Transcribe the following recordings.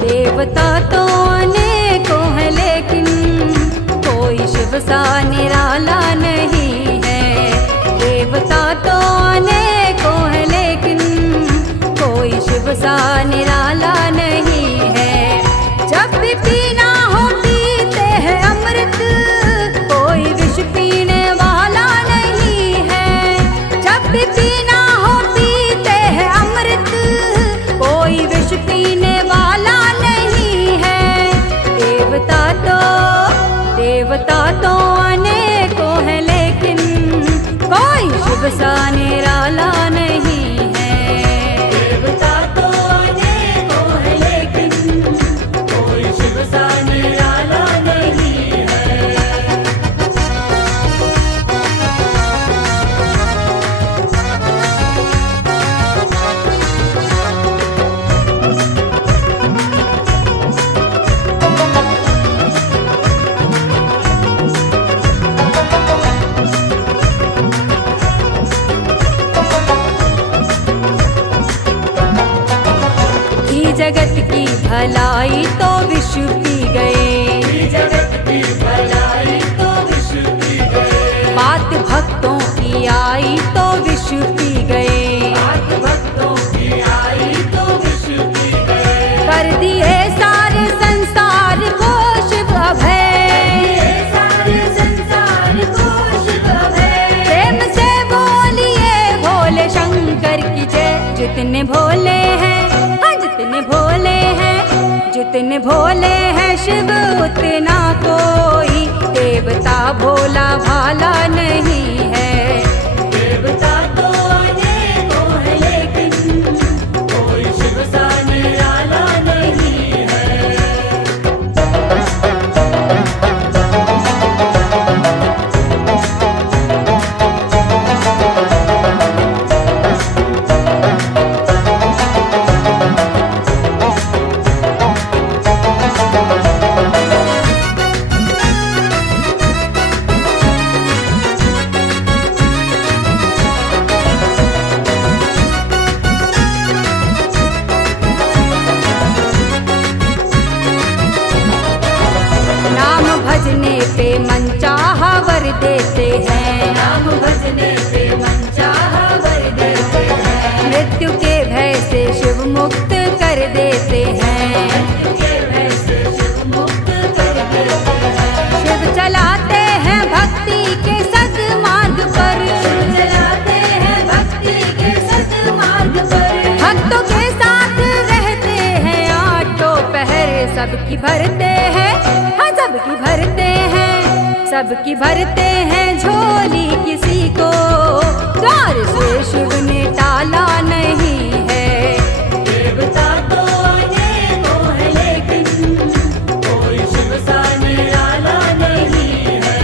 देवता तो अनेकों है लेकिन कोई शिव सा निराला नहीं है। देवता तो अनेकों है लेकिन कोई शिव सा निराला नहीं है। जब भी पीना हो पीते हैं अमृत, कोई विष पीने वाला नहीं है। जब भी पीना हो पीते हैं अमृत, कोई विष पीने वाला देवता तो अनेकों है लेकिन कोई शिव सा निराला नहीं है। देवता तो अनेकों है लेकिन कोई शिव सा निराला नहीं है। जगत की भलाई तो विष पी गए, जगत की भलाई तो विष पी गए। बात भक्तों की आई तो विष पी गए, बात भक्तों की आई तो विष पी गए। कर दिए सारे संसार को शिव अभय, सारे संसार को शिव अभय। प्रेम से बोलिए भोले शंकर की जय। जितने भोले हैं, जितने भोले हैं, जितने भोले हैं शिव उतना कोई देवता भोला भाला नहीं है। देवता तो अनेकों है लेकिन कोई शिव सा निराला नहीं है। भजने पे मन चाहा वर देते हैं, नाम भजने पे मन चाहा वर देते हैं। मृत्यु के भय से शिव मुक्त कर देते हैं, मृत्यु के भय से शिव मुक्त कर देते हैं। शिव चलाते हैं भक्ति के सद्मार्ग पर, शिव चलाते हैं भक्ति के सद्मार्ग पर। भक्तों के साथ रहते हैं आठों पहर, सबकी भरते हैं, सबकी भरते हैं, सबकी भरते हैं झोली। किसी को द्वार से शिव ने टाला नहीं है। देवता तो अनेकों है लेकिन कोई शिव सा निराला नहीं है।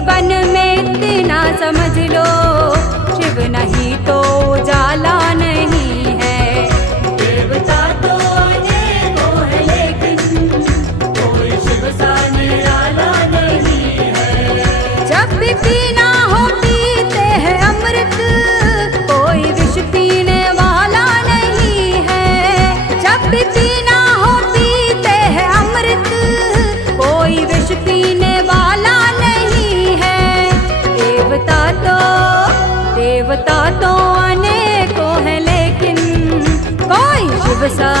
जीवन में इतना समझ लो, शिव नहीं तो उजाला नहीं है। देवता तो अनेकों है लेकिन कोई शिव सा निराला नहीं है। जब भी पीना हो पीते हैं अमृत, कोई विष पीने वाला नहीं है। जब भी पीना हो पीते हैं अमृत, कोई विष पीने वाला नहीं है। देवता तो अनेकों है लेकिन कोई शिव सा